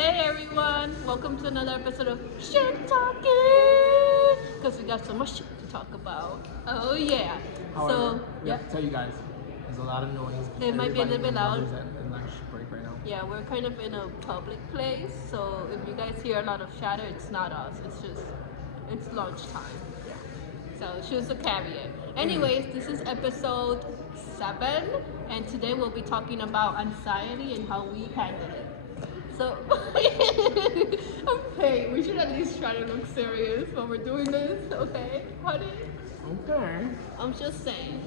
Hey everyone, welcome to another episode of Shit Talking. Because we got so much shit to talk about. Oh yeah. However, we yeah, have to tell you guys, there's a lot of noise. It might be a little bit loud. In lunch break right now. Yeah, we're kind of in a public place, so if you guys hear a lot of chatter, it's not us. It's lunchtime. Yeah. So choose the caveat. Anyways, this is episode 7, and today we'll be talking about anxiety and how we handle it. So, okay, we should at least try to look serious when we're doing this, okay, honey? Okay. I'm just saying.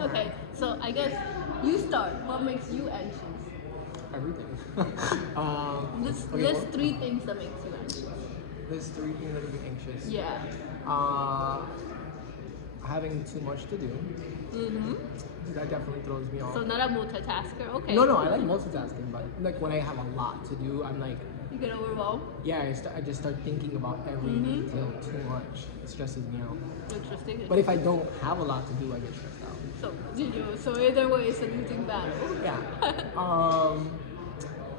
Okay, so I guess you start. What makes you anxious? Everything. List 3 things that makes you anxious. List 3 things that make me anxious. Yeah. Having too much to do. Mm-hmm. That definitely throws me off. So not a multitasker, okay. No, I like multitasking, but like when I have a lot to do, I'm like, You get overwhelmed? yeah, I just start thinking about every detail too much. It stresses me out. Interesting. But if I don't have a lot to do, I get stressed out. So either way, it's a losing battle. Yeah.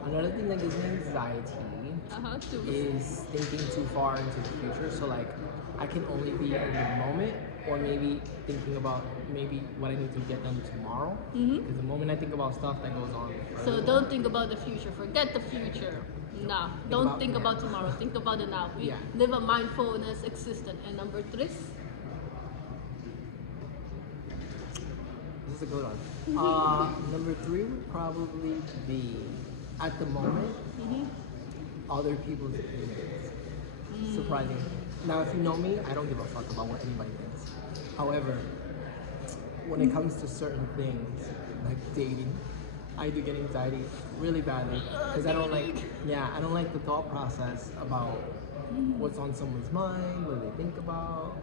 Another thing that gives me anxiety is thinking too far into the future. So like, I can only be in the moment, or maybe thinking about maybe what I need to get done tomorrow. Because the moment I think about stuff, that goes on. So don't think about the future. Forget the future. Nah, don't think about tomorrow. Think about it now. Live a mindfulness existent. And number 3. This is a good one. Number 3 would probably be, at the moment, other people's opinions. Surprising. Now, if you know me, I don't give a fuck about what anybody thinks. However, when it comes to certain things, like dating, I do get anxiety really badly because I don't like the thought process about what's on someone's mind, what do they think about.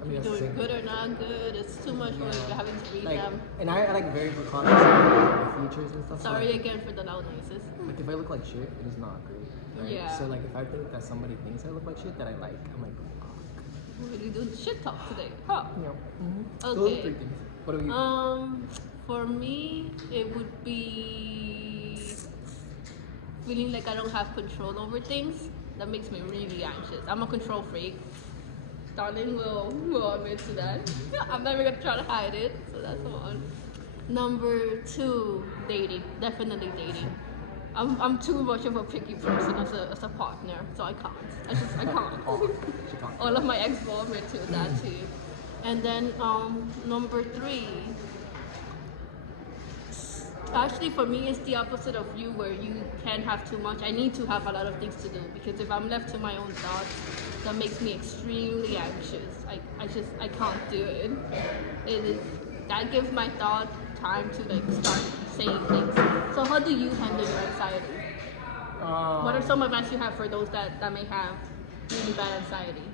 I mean, that's Doing good or not good, it's too much for you having to read them. And I like very good cognizance of my features and stuff. Sorry again for the loud noises. Like if I look like shit, it is not great. Right? Yeah. So like if I think that somebody thinks I look like shit that I like, I'm like, fuck. We're really doing shit talk today, huh? Yeah. Okay. Those are 3 things. What about you? For me, it would be feeling like I don't have control over things. That makes me really anxious. I'm a control freak. Darling will admit to that. I'm never gonna try to hide it. So that's one. Number 2, dating. Definitely dating. I'm too much of a picky person as a partner, so I can't. I can't. All of my ex will admit to that too. And then number 3. Actually, for me, it's the opposite of you, where you can't have too much. I need to have a lot of things to do, because if I'm left to my own thoughts, that makes me extremely anxious. I can't do it. That gives my thought time to like start saying things. So how do you handle your anxiety? What are some advice you have for those that may have really bad anxiety?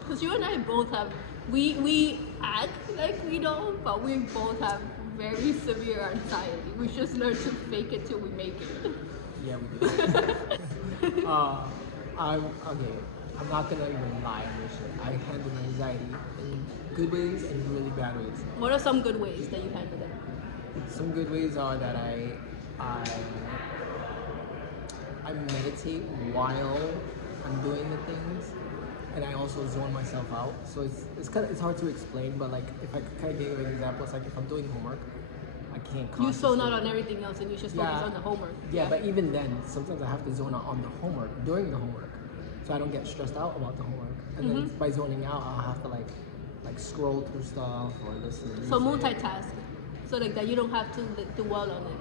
Because you and I both have, we act like we don't, but we both have very severe anxiety. We just learn to fake it till we make it. Yeah, we do. I'm not gonna even lie on this shit. I handle anxiety in good ways and really bad ways. What are some good ways that you handle it? Some good ways are that I meditate while I'm doing the things, and I also zone myself out. So it's hard to explain, but like if I kind of give you an example, it's like if I'm doing homework, I can't. You zone out on everything else, and you just focus on the homework. Yeah, but even then, sometimes I have to zone out on the homework during the homework, so I don't get stressed out about the homework. And then by zoning out, I'll have to like scroll through stuff or listen to music. So multitask, so like that you don't have to dwell on it.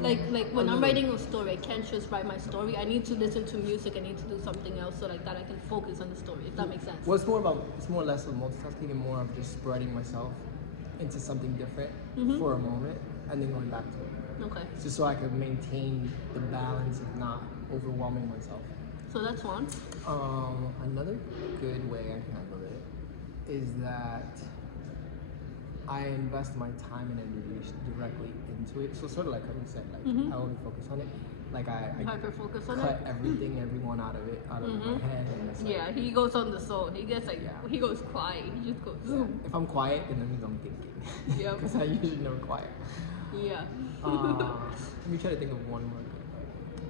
Like when I'm writing a story, I can't just write my story. I need to listen to music. I need to do something else so like that I can focus on the story. If that makes sense. Well, it's more or less of multitasking and more of just spreading myself into something different for a moment and then going back to it. Okay. Just so I can maintain the balance of not overwhelming myself. So that's one. Another good way I handle it is that I invest my time and energy directly into it. So sort of like how you said, like I only focus on it. Like I hyper focus on cut everyone out of my head. And it's like, he goes on the soul. He gets like he goes quiet. He just goes. If I'm quiet, then that means I'm thinking. Yeah. Because I usually never quiet. Yeah. Let me try to think of one more.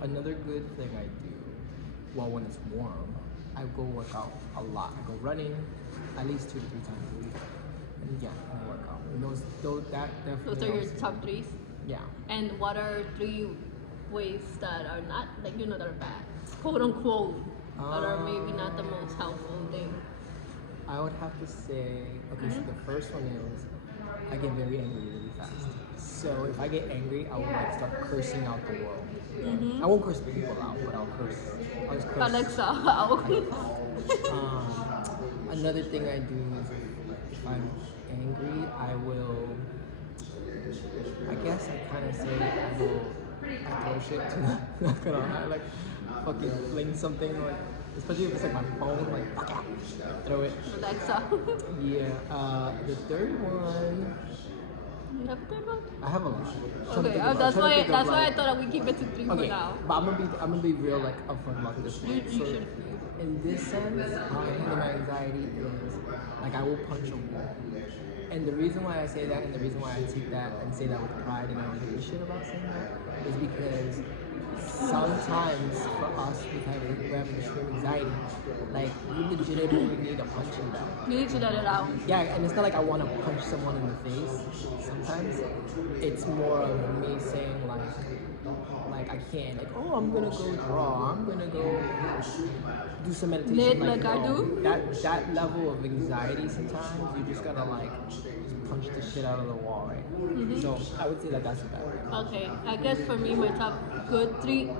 another good thing I do, well, when it's warm, I go work out a lot. I go running at least 2 to 3 times a week. And yeah, I work out. And that definitely Those are your helps. top threes. Yeah. And what are 3 ways that are not like that are bad, quote unquote, that are maybe not the most helpful thing? I would have to say, okay, so the first one is I get very angry really fast. So if I get angry, I will like start cursing out the world. I won't curse people out, but I'll just curse. Alexa, how? Another thing I do is if I'm angry, I will. I guess I kind of say I throw shit to not gonna lie, like fucking fling something like, especially if it's like my phone, like fuck yeah, throw it. Alexa. Yeah. The third one. You have a third one? I have a lot. Okay, that's why I thought we keep it to 3 for now. But I'm gonna be real like upfront about this one. You should. In this sense, how I handle my anxiety is like I will punch a wall. And the reason why I say that, and the reason why I take that and say that with pride, and I don't give a shit about saying that, is because sometimes for us we have extreme anxiety. Like we legitimately need a punching bag. You need to let it out. Yeah, and it's not like I want to punch someone in the face. Sometimes it's more of me saying like I can't, like, oh, I'm gonna go draw, I'm gonna go do some meditation. Knit like I do? That level of anxiety, sometimes you just gotta like just punch the shit out of the wall, right? So I would say that that's a bad one. Okay, I guess for me, my top three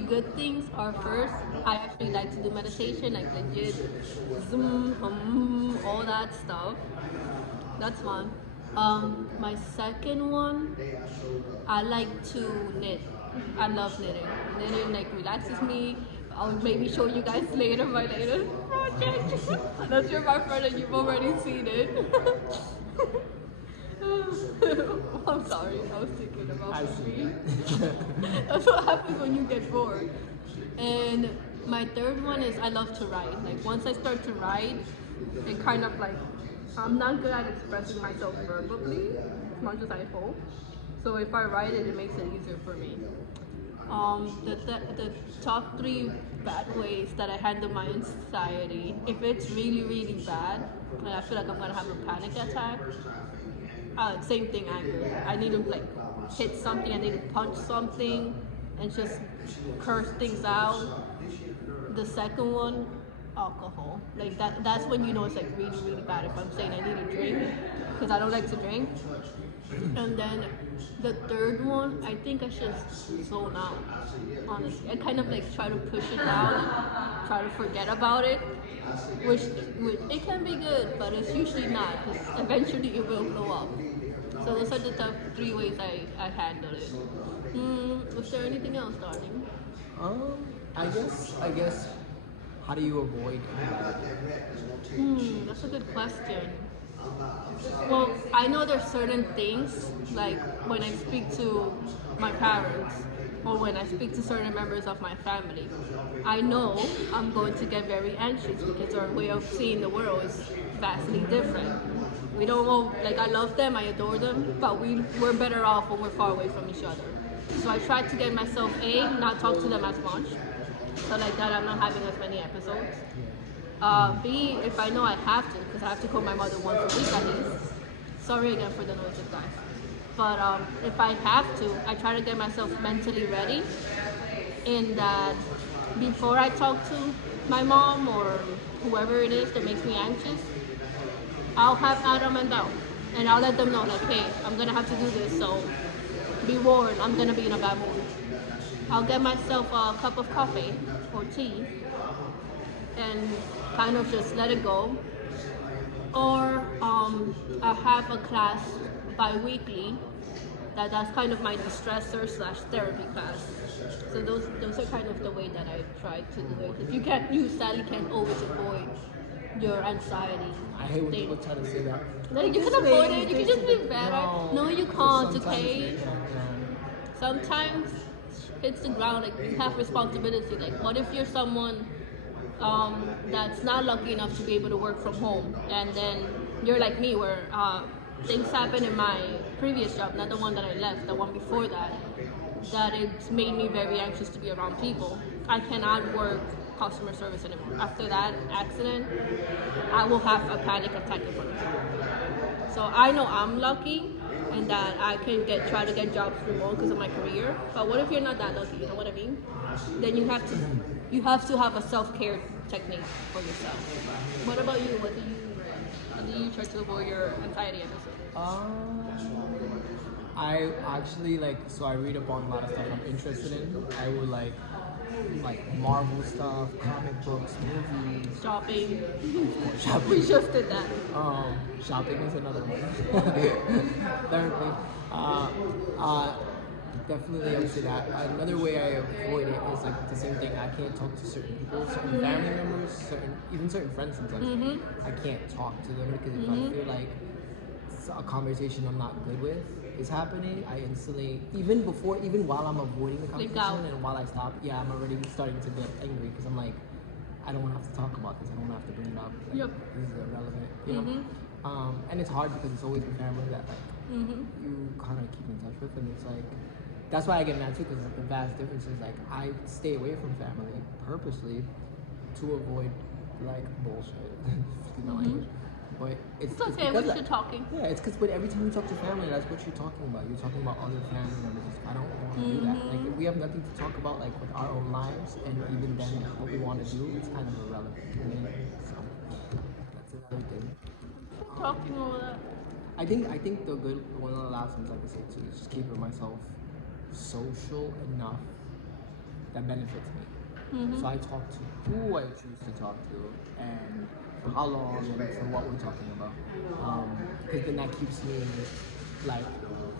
good things are, first, I actually like to do meditation, like legit, all that stuff. That's one. My second one, I like to knit. I love knitting. Knitting like relaxes me. I'll maybe show you guys later my latest project. Unless you're my friend and you've already seen it. I'm sorry, I was thinking about me. That's what happens when you get bored. And my third one is I love to write. Like once I start to write, it kind of like, I'm not good at expressing myself verbally, as much as I hope. So if I write it, it makes it easier for me. The top 3 bad ways that I handle my anxiety, if it's really, really bad, and I feel like I'm gonna have a panic attack, same thing, anger. I need to like hit something, I need to punch something, and just curse things out. The second one, alcohol. Like that's when you know it's like really, really bad. If I'm saying I need a drink, because I don't like to drink. And then the third one, I think I should zone out, honestly. I kind of like try to push it down, try to forget about it, which it can be good, but it's usually not, because eventually it will blow up. So those are the top 3 ways I handle it. Is there anything else, darling? I guess, how do you avoid anxiety? That's a good question. Well, I know there's certain things, like when I speak to my parents or when I speak to certain members of my family, I know I'm going to get very anxious because our way of seeing the world is vastly different. We don't know, like I love them, I adore them, but we're better off when we're far away from each other. So I try to get myself, not talk to them as much, so like that I'm not having as many episodes. B, if I know I have to, because I have to call my mother once a week at least. Sorry again for the noises, guys. But if I have to, I try to get myself mentally ready in that before I talk to my mom or whoever it is that makes me anxious, I'll have Adam and Down. And I'll let them know, like, hey, I'm going to have to do this, so be warned, I'm going to be in a bad mood. I'll get myself a cup of coffee or tea and kind of just let it go. Or I have a class bi-weekly that's kind of my distressor / therapy class. So those are kind of the way that I try to do it. Because you sadly can't always avoid your anxiety. I hate when people try to say that. Like, you can avoid it, you can just be better. No, you can't, okay? Sometimes it's the ground, like you have responsibility. Like what if you're someone that's not lucky enough to be able to work from home, and then you're like me where things happen in my previous job, not the one that I left, the one before that, that it's made me very anxious to be around people. I cannot work customer service anymore. After that accident, I will have a panic attack in front of people. So I know I'm lucky and that I can try to get jobs remote because of my career. But what if you're not that lucky? You know what I mean? Then you have to have a self-care technique for yourself. What about you? How do you try to avoid your anxiety episode? I actually so I read up on a lot of stuff I'm interested in. I would like Marvel stuff, comic books, movies. Shopping. Shopping. We just did that. Shopping is another one. Therapy. Definitely I would say that. Another way I avoid it is like the same thing. I can't talk to certain people, certain family members, even certain friends sometimes. I can't talk to them because if I feel like a conversation I'm not good with is happening, I instantly, even while I'm avoiding the conversation and while I stop, I'm already starting to get angry because I'm like, I don't want to have to talk about this. I don't want to have to bring it up. Like, this is irrelevant, you know. And it's hard because it's always the family that you kind of keep in touch with, and it's like that's why I get mad too because the vast difference is like I stay away from family purposely to avoid like bullshit. You know, language. But it's okay. We're still talking. Yeah, it's because every time you talk to family, that's what you're talking about. You're talking about other family members. I don't want to do that. Like, if we have nothing to talk about, like with our own lives, and even then, what we want to do, it's kind of irrelevant to me. So that's another thing. Talking over that. I think one of the last ones I could say too is just keeping myself social enough that benefits me. So I talk to who I choose to talk to, and for how long, and for what we're talking about. Because then that keeps me like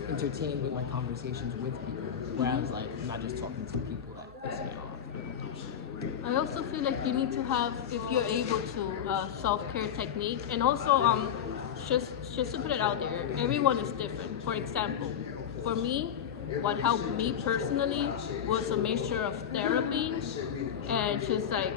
entertained with my conversations with people, whereas like I'm not just talking to people that piss me off. I also feel like you need to have, if you're able to, self-care technique, and also just to put it out there, everyone is different. For example, for me, what helped me personally was a mixture of therapy and just like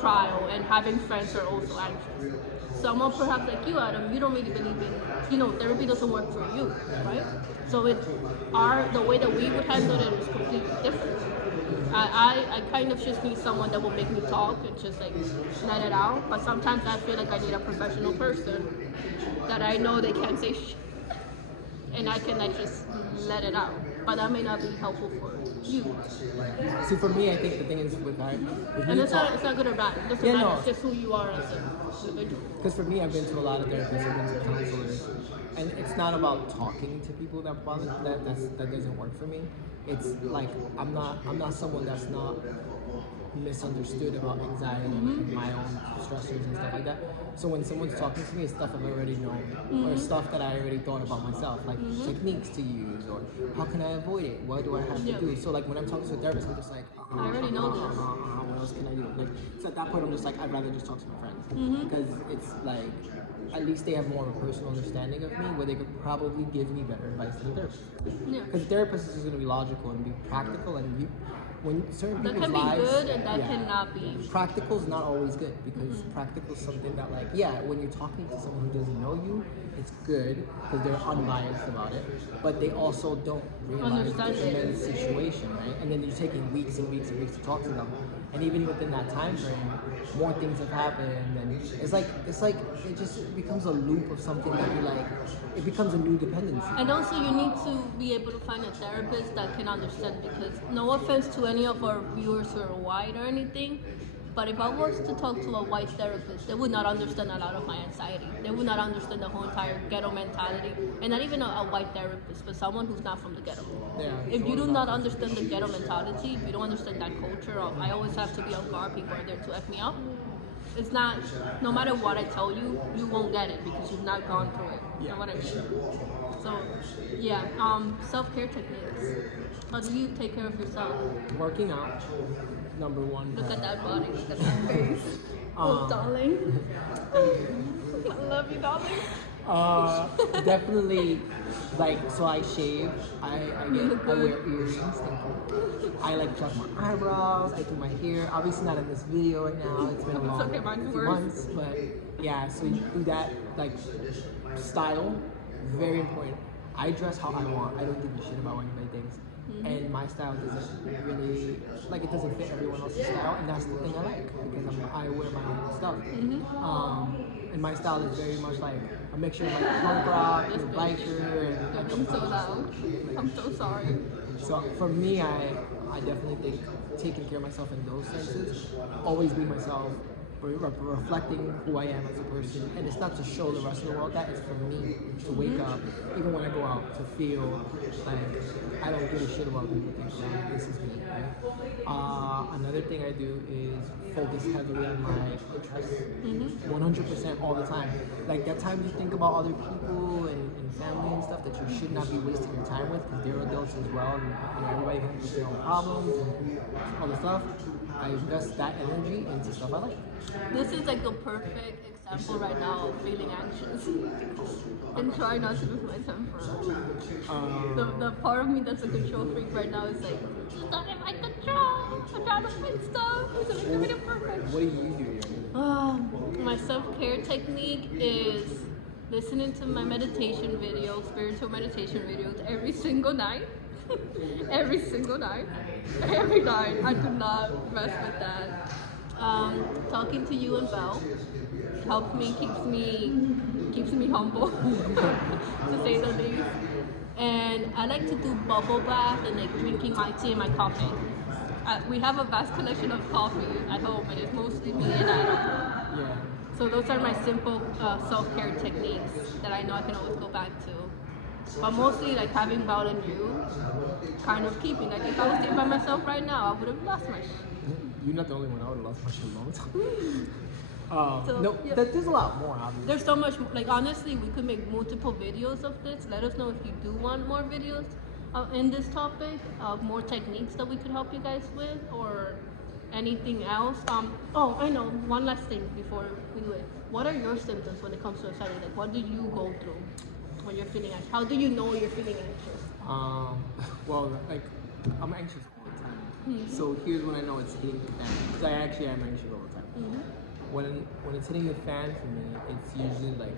trial and having friends who are also anxious. Someone perhaps like you, Adam, you don't really believe in, therapy doesn't work for you, right? So the way that we would handle it is completely different. I kind of just need someone that will make me talk and just like let it out. But sometimes I feel like I need a professional person that I know they can't say shit, and I can like just let it out. But that may not be helpful for you. See, for me, I think the thing is with and it's not good or bad. It doesn't matter. It's just who you are as an individual. Because for me, I've been to a lot of therapists, I've been to counselors, and it's not about talking to people that doesn't work for me. It's like I'm not someone that's not misunderstood about anxiety and my own stressors and stuff like that. So when someone's talking to me, it's stuff I've already known, or stuff that I already thought about myself, like techniques to use, or how can I avoid it? What do I have to do? So like when I'm talking to a therapist, I'm just like, I already know this. What else can I do? Like, so at that point, I'm just like, I'd rather just talk to my friends because it's like at least they have more of a personal understanding of me, where they could probably give me better advice than a therapist. Because the therapist is just going to be logical and be practical, and when certain that people's can be lives, good and that cannot be. Practical is not always good because practical is something that when you're talking to someone who doesn't know you, it's good because they're unbiased about it, but they also don't realize the immense situation, right? And then you're taking weeks and weeks and weeks to talk to them, and even within that time frame, more things have happened, and it's like it just becomes a loop of something that it becomes a new dependency. And also you need to be able to find a therapist that can understand, because no offense to any of our viewers who are white or anything, but if I was to talk to a white therapist, they would not understand a lot of my anxiety. They would not understand the whole entire ghetto mentality. And not even a white therapist, but someone who's not from the ghetto. Yeah, if you do not understand the ghetto mentality, if you don't understand that culture of I always have to be on guard, people are there to F me up, it's not, no matter what I tell you, you won't get it because you've not gone through it. You know what I mean? So, self-care techniques. How do you take care of yourself? Working out, number one. Look at that body, look at that face. Oh, darling. I love you, darling. Definitely, so I shave, I wear earrings, I pluck my eyebrows, I do my hair, obviously not in this video right now, it's been a long few months, but yeah, so you do that, style, very important. I dress how I want, I don't give a shit about what anybody thinks. and my style doesn't really like it doesn't fit everyone else's style, and that's the thing I like because I wear my own stuff. And my style is very much like a mixture of like punk rock, and biker, and like I'm so loud. I'm so sorry. so for me, I definitely think taking care of myself in those senses, always be myself, reflecting who I am as a person. And it's not to show the rest of the world that, it's for me to wake up, even when I go out, to feel like I don't give a shit about what people think about me. This is me, right? Another thing I do is focus heavily on my interests, 100% all the time. Like that time you think about other people and family and stuff that you should not be wasting your time with because they're adults as well, and everybody has their own problems and all the stuff. I invest that energy into stuff I like. This is like a perfect example right now of feeling anxious and try not to lose my temper. The part of me that's a control freak right now is like, it's not in my control. I'm trying to fix stuff. It's like everything perfect. What do you do? My self-care technique is listening to my meditation videos, spiritual meditation videos every single night. Every single night. Every night. I do not mess with that. Talking to you and Belle helps me, keeps me humble, to say the least. And I like to do bubble bath and like drinking my tea and my coffee. We have a vast collection of coffee at home, and it's mostly me and Adam. Yeah. So those are my simple self-care techniques that I know I can always go back to. But mostly like having Belle and you kind of keeping. Like if I was staying by myself right now, I would have lost my shit. You're not the only one. I would have lost my shit a long time. So, no, yeah. There's a lot more, obviously. There's so much, like honestly, we could make multiple videos of this. Let us know if you do want more videos in this topic, more techniques that we could help you guys with, or anything else. Oh, I know, one last thing before we do it. What are your symptoms when it comes to anxiety? Like, what do you go through when you're feeling anxious? How do you know you're feeling anxious? Well, like, I'm anxious all the time. So here's when I know it's hitting the fan. Because I actually am anxious all the time. When it's hitting the fan for me, it's usually like,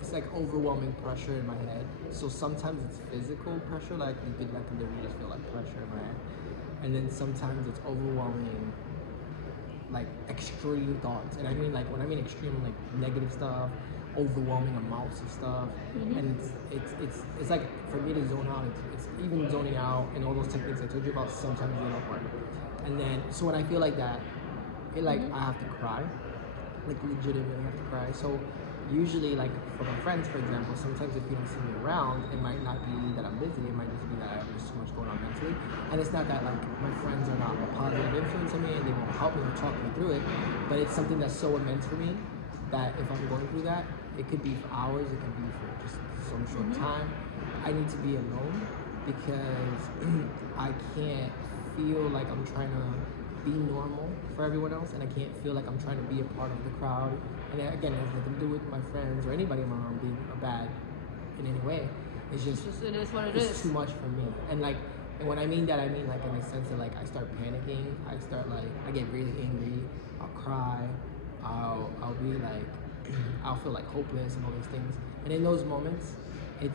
it's like overwhelming pressure in my head. So sometimes it's physical pressure, like you could like literally just feel like pressure in my head. And then sometimes it's overwhelming, like extreme thoughts. And I mean like, when I mean extreme, like negative stuff, overwhelming amounts of stuff. And it's like for me to zone out, it's even zoning out and all those techniques I told you about, sometimes they don't work. And then, so when I feel like that, it like, I have to cry, like legitimately have to cry. So usually like for my friends, for example, sometimes if you don't see me around, it might not be that I'm busy, it might just be that there's too much going on mentally. And it's not that like my friends are not a positive influence on me and they won't help me or talk me through it, but it's something that's so immense for me that if I'm going through that, it could be for hours, it could be for just some short time. I need to be alone because I can't feel like I'm trying to be normal for everyone else, and I can't feel like I'm trying to be a part of the crowd. And again, it has nothing to do with my friends or anybody around being bad in any way. It's just it is what it it's is. too much for me. And like, and when I mean that, I mean like in the sense that like I start panicking, I get really angry, I'll cry, I'll be like, I'll feel like hopeless and all these things. And in those moments,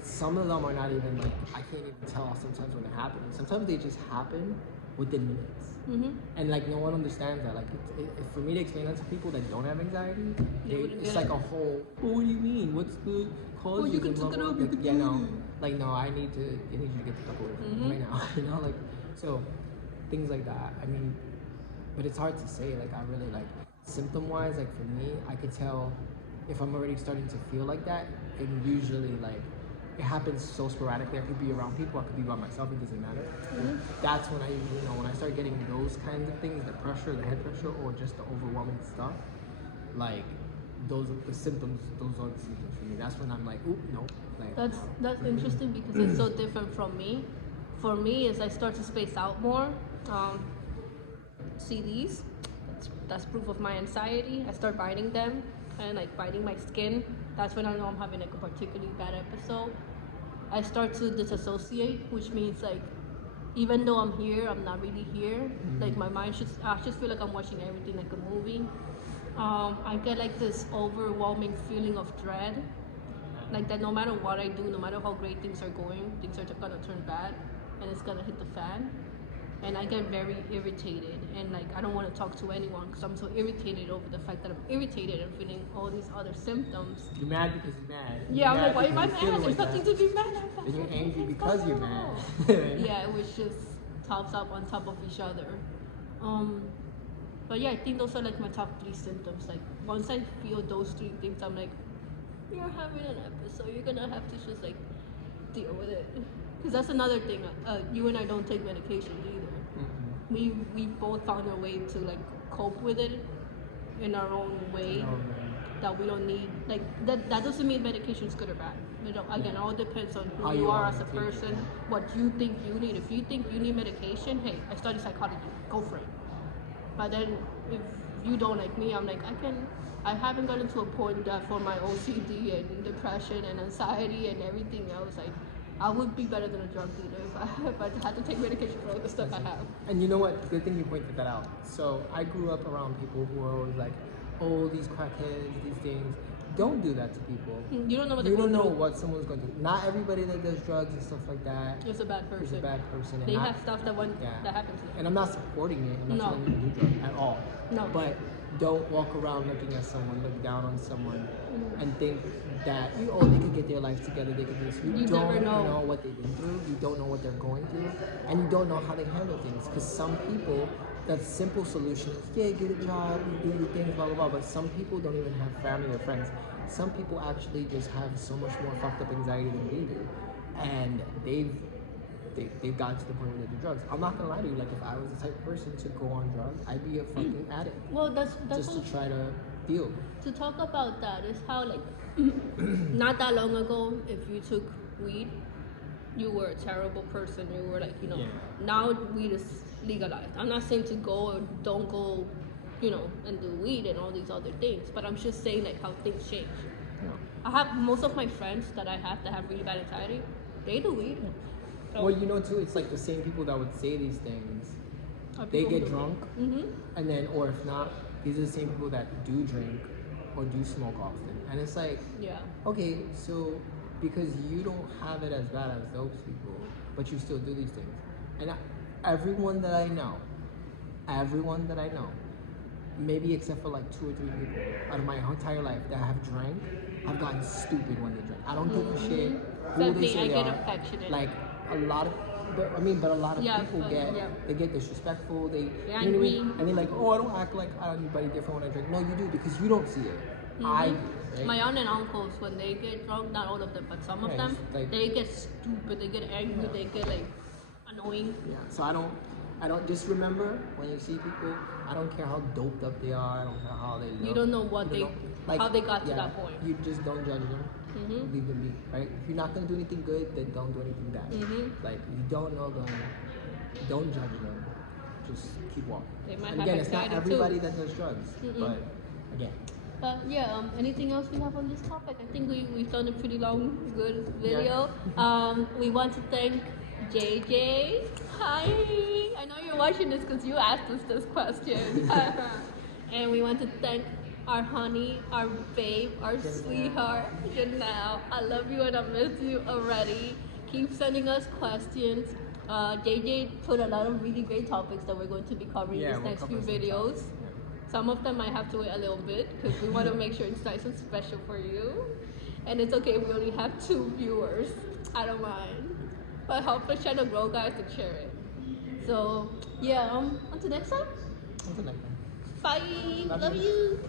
some of them are not even like, I can't even tell sometimes when they're happening. Sometimes they just happen within minutes. And like no one understands that. Like for me to explain that to people that don't have anxiety, it's like a whole, what do you mean? What's the cause? Oh, you can take it up. Like, yeah, no. Like no, I need you to get the fuck away from me right now. You know, like so things like that. I mean, but it's hard to say. Like I really like symptom wise. Like for me, I could tell if I'm already starting to feel like that. And usually like it happens so sporadically. I could be around people, I could be by myself, it doesn't matter. That's when I usually know, when I start getting those kinds of things, the pressure, the head pressure, or just the overwhelming stuff, like those are the symptoms, those are the symptoms for me. That's when I'm like, ooh, no. Like, That's interesting because it's so different from me. For me, as I start to space out more, CDs, that's proof of my anxiety. I start biting them and like biting my skin. That's when I know I'm having like a particularly bad episode. I start to disassociate, which means like even though I'm here, I'm not really here. Like my mind I just feel like I'm watching everything like a movie. I get like this overwhelming feeling of dread, like that no matter what I do, no matter how great things are going, things are gonna turn bad. and it's gonna hit the fan. And I get very irritated, and like I don't want to talk to anyone because I'm so irritated over the fact that I'm irritated and feeling all these other symptoms. You're mad because you're mad. Yeah, I'm mad like, why am I because you're mad? feeling There's like nothing that. to be mad about. Then you're angry What's because going you're on? mad. Yeah, it was just tops up on top of each other. But yeah, I think those are like my top 3 symptoms. Like once I feel those 3 things, I'm like, you're having an episode. You're gonna have to just like deal with it. Because that's another thing. You and I don't take medications either. We both found a way to like cope with it in our own way. That we don't need like that doesn't mean medication is good or bad. You know, again, all depends on who you are as a person, what you think you need. If you think you need medication, hey, I study psychology, go for it. But then if you don't like me, I'm like, I haven't gotten to a point that for my OCD and depression and anxiety and everything else, like I would be better than a drug dealer if I had to take medication for all the stuff I have. And you know what? Good thing you pointed that out. So I grew up around people who are always like, oh, these crackheads, these things. Don't do that to people. You don't know what you don't know what someone's going to do. Not everybody that does drugs and stuff like that is a bad person. Is a bad person. They have stuff that happens to them. And I'm not supporting it. I'm not telling you to do drugs at all. No. But don't walk around looking at someone, look down on someone, and think that they could get their life together. They could do this. You don't never know what they've been through. You don't know what they're going through, and you don't know how they handle things. Because some people, the simple solution is, get a job, you do your things, blah blah blah. But some people don't even have family or friends. Some people actually just have so much more fucked up anxiety than we do, and they've gotten to the point where they do drugs. I'm not gonna lie to you. Like if I was the type of person to go on drugs, I'd be a fucking addict. Well, that's just to try to deal. To talk about that is how like not that long ago, if you took weed, you were a terrible person. You were like, now weed is legalized. I'm not saying to go or don't go, and do weed and all these other things, but I'm just saying like how things change. I have most of my friends that I have that have really bad anxiety, they do weed. So, well, too, it's like the same people that would say these things. They get drunk, and then, or if not, these are the same people that do drink or do smoke often. And it's like, okay, so because you don't have it as bad as those people, but you still do these things. And everyone that I know, maybe except for like 2 or 3 people out of my entire life that have drank, have gotten stupid when they drink. I don't give a shit who they say they are. Affectionate. Like a lot of, but a lot of people get disrespectful. They angry. And they're like, oh, I don't act like anybody different when I drink. No, you do because you don't see it. I do. Right? My aunt and uncles, when they get drunk, not all of them, but some of them, they get stupid. They get angry. They get like annoying. Yeah. So I don't just remember when you see people. I don't care how doped up they are. I don't care how they look. You don't know how they got to that point. You just don't judge them. Leave them be. Right? If you're not gonna do anything good, then don't do anything bad. Like you don't know them, don't judge them. Just keep walking. And again, it's not everybody that does drugs, but again. Anything else we have on this topic? I think we've done a pretty long, good video. We want to thank JJ. Hi! I know you're watching this because you asked us this question. And we want to thank our honey, our babe, our sweetheart, Janelle. I love you and I miss you already. Keep sending us questions. JJ put a lot of really great topics that we're going to be covering these next few videos. Some of them might have to wait a little bit because we want to make sure it's nice and special for you. And it's okay if we only have 2 viewers. I don't mind. But help the channel grow, guys, and share it. So, until next time. Until next time. Bye. Love you.